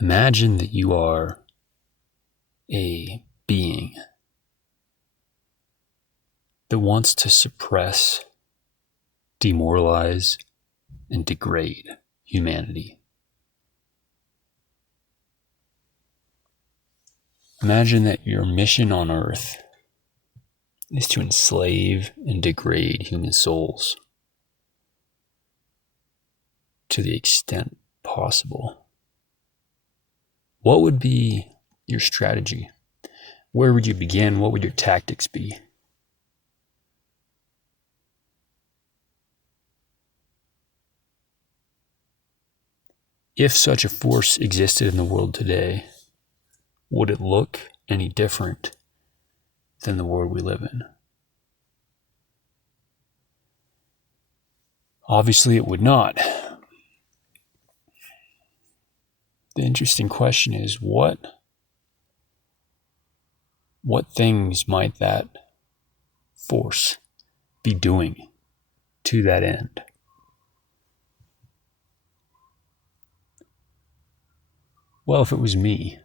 Imagine that you are a being that wants to suppress, demoralize, and degrade humanity. Imagine that your mission on Earth is to enslave and degrade human souls to the extent possible. What would be your strategy? Where would you begin? What would your tactics be? If such a force existed in the world today, would it look any different than the world we live in? Obviously, it would not. The interesting question is, what things might that force be doing to that end? Well, if it was me,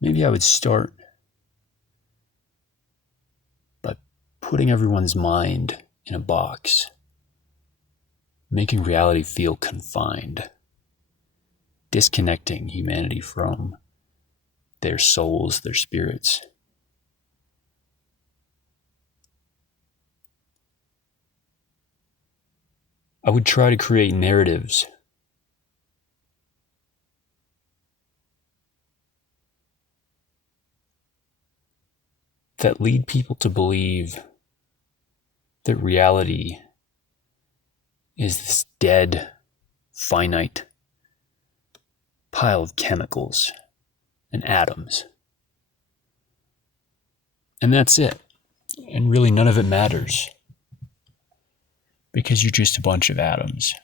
maybe I would start by putting everyone's mind in a box, making reality feel confined, disconnecting humanity from their souls, their spirits. I would try to create narratives that lead people to believe that reality is this dead, finite pile of chemicals and atoms. And that's it. And really none of it matters, because you're just a bunch of atoms.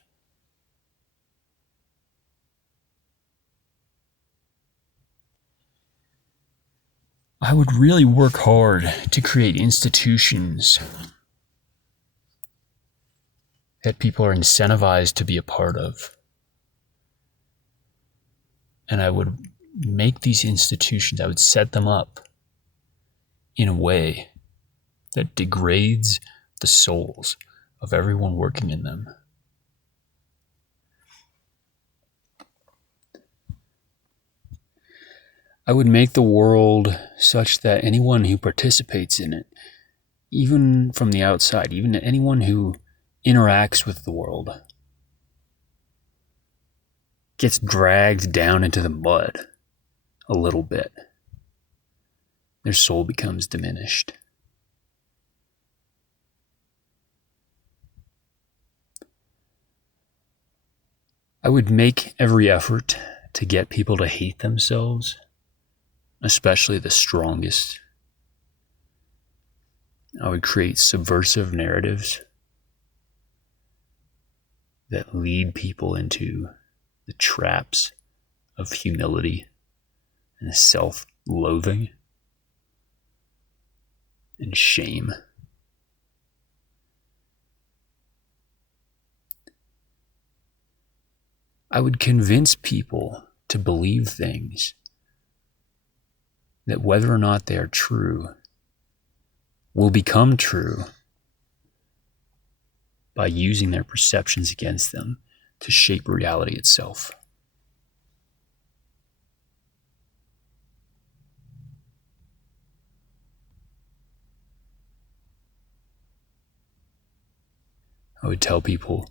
I would really work hard to create institutions that people are incentivized to be a part of. And I would make these institutions, I would set them up in a way that degrades the souls of everyone working in them. I would make the world such that anyone who participates in it, even from the outside, even anyone who interacts with the world, gets dragged down into the mud a little bit. Their soul becomes diminished. I would make every effort to get people to hate themselves, especially the strongest. I would create subversive narratives that lead people into the traps of humility and self-loathing and shame. I would convince people to believe things that, whether or not they are true, will become true by using their perceptions against them to shape reality itself. I would tell people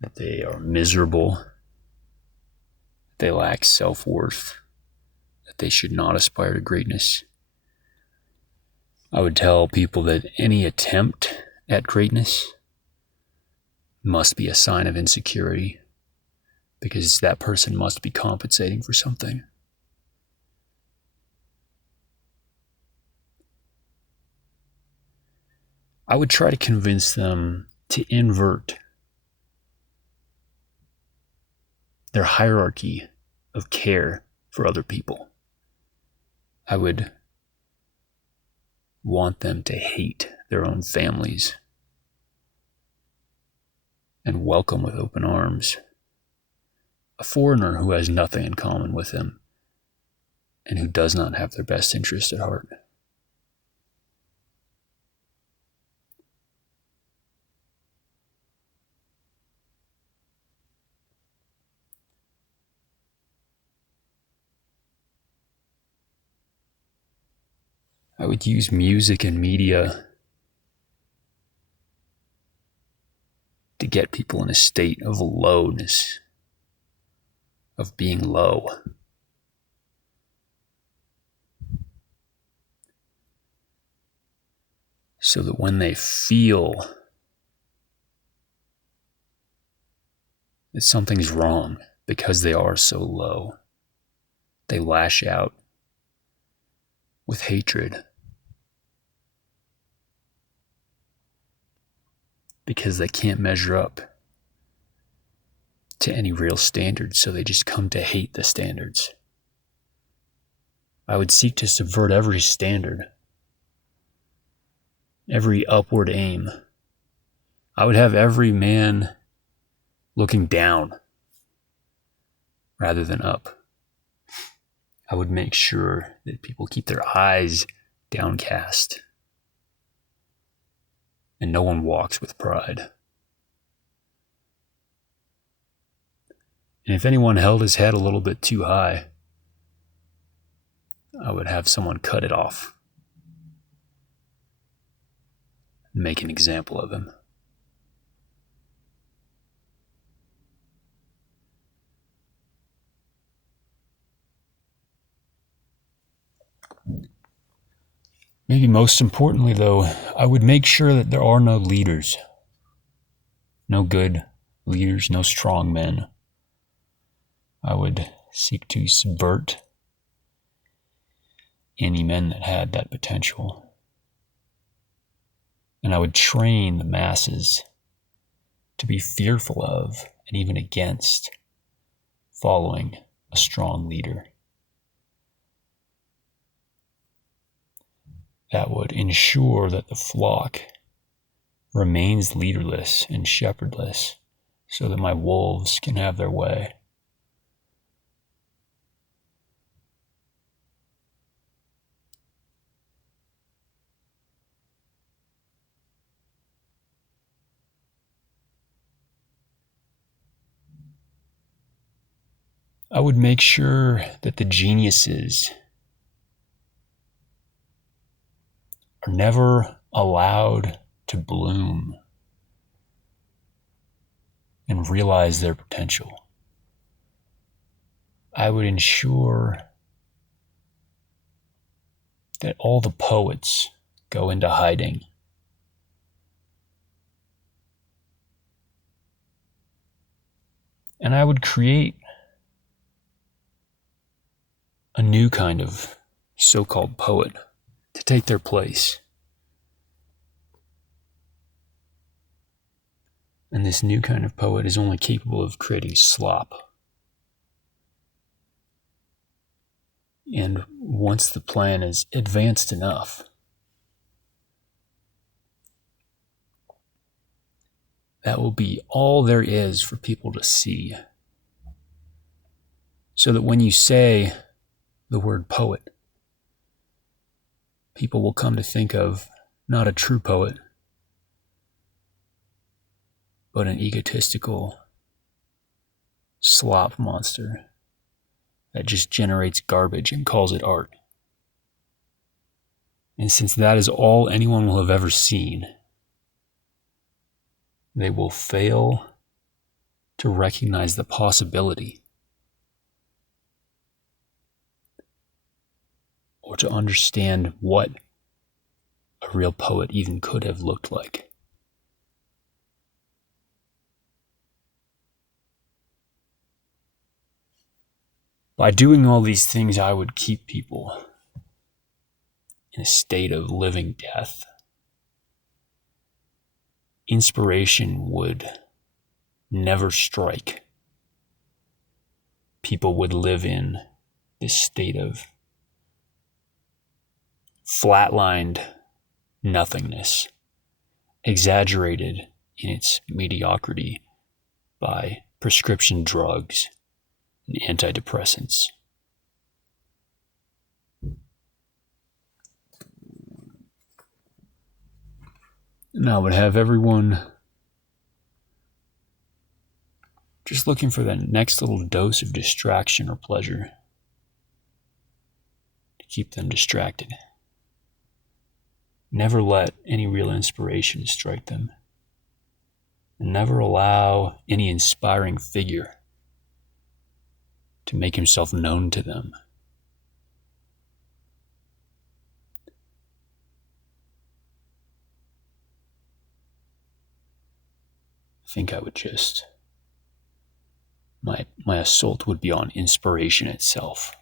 that they are miserable, that they lack self-worth, that they should not aspire to greatness. I would tell people that any attempt at greatness must be a sign of insecurity, because that person must be compensating for something. I would try to convince them to invert their hierarchy of care for other people. I would want them to hate their own families and welcome with open arms a foreigner who has nothing in common with him and who does not have their best interest at heart. I would use music and media to get people in a state of lowness, of being low. So that when they feel that something's wrong because they are so low, they lash out with hatred because they can't measure up to any real standards, so they just come to hate the standards. I would seek to subvert every standard, every upward aim. I would have every man looking down rather than up. I would make sure that people keep their eyes downcast and no one walks with pride. And if anyone held his head a little bit too high, I would have someone cut it off and make an example of him. Maybe most importantly, though, I would make sure that there are no leaders. No good leaders, no strong men. I would seek to subvert any men that had that potential. And I would train the masses to be fearful of and even against following a strong leader. That would ensure that the flock remains leaderless and shepherdless so that my wolves can have their way. I would make sure that the geniuses are never allowed to bloom and realize their potential. I would ensure that all the poets go into hiding. And I would create a new kind of so-called poet to take their place. And this new kind of poet is only capable of creating slop. And once the plan is advanced enough, that will be all there is for people to see. So that when you say the word poet, people will come to think of not a true poet, but an egotistical slop monster that just generates garbage and calls it art. And since that is all anyone will have ever seen, they will fail to recognize the possibility or to understand what a real poet even could have looked like. By doing all these things, I would keep people in a state of living death. Inspiration would never strike. People would live in this state of flatlined nothingness, exaggerated in its mediocrity by prescription drugs and antidepressants. And I would have everyone just looking for that next little dose of distraction or pleasure to keep them distracted. Never let any real inspiration strike them. And never allow any inspiring figure to make himself known to them. I think I would just, my assault would be on inspiration itself.